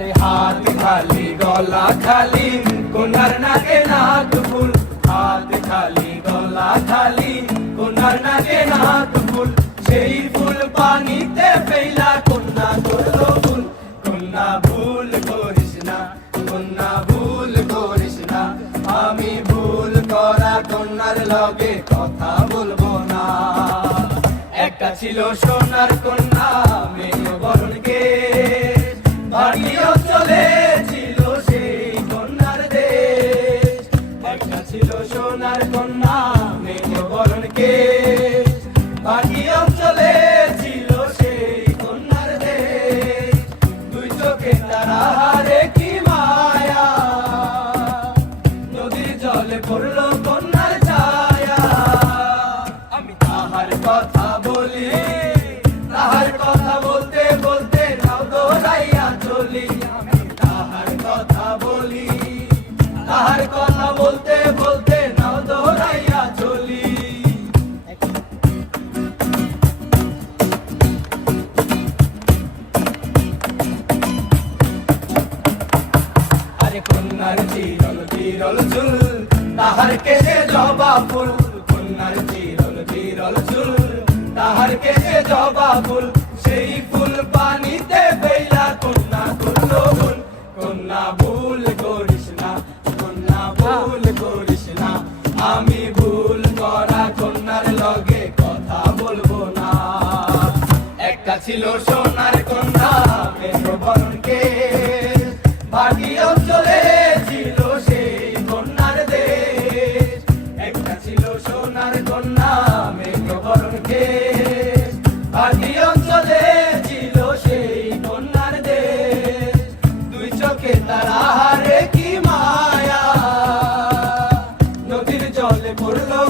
আরে হাত খালি গলা খালি কোনার নাকে নাক ফুল, হাত খালি গলা খালি কোনার নাকে নাক ফুল, সেই ফুল পানিতে ফেলা কন্যা করলো ভুল। কন্যা ভুল করিস না, কন্যা ভুল করিস না, আমি ভুল করা কন্যার লগে কথা বলবো না। একটা ছিল সোনার কন্যা মেঘ বরণ কেশ, ভাটি অঞ্চলে ছিল সেই কন্যার দেশ। একটা ছিল সোনার কন্যা মেঘ বরণ কেশ, ভাটি অঞ্চলে ছিল সেই কন্যার দেশ। দুই চোখে তারা হারে কি মায়া, নদীর জলে পড়লো কন্যার ছায়া। আমি তাহার কথা বলি, তাহার কথা বলতে বলতে নাও দৌড়াইয়া চলি। আমি তাহার কথা বলি, তাহার কথা বলতে বলতে নাও দৌড়াইয়া চলি। আরে কন্যার চিরল চিরল চুল, তাহার কেশে জবা ফুল, কন্যার চিরল চিরল চুল, তাহার কেশে জবা ফুল, সেই ফুল পানিতে ফেলা কন্যা করলো ভুল। কন্যা ভুল করিস না, কন্যা ভুল করিস না, আমি ভুল করা কন্যার লগে কথা বলবো না। একটা ছিল সোনার কন্যা মেঘ বরণ কেশ, ভাটি অঞ্চলে ছিল সেই কন্যার দেশ। একটা ছিল সোনার কন্যা মেঘ বরণ কেশ, ভাটি অঞ্চলে ছিল সেই কন্যার দেশ। দুই চোখে তারা হারে কি মায়া, নদীর জলে পড়লো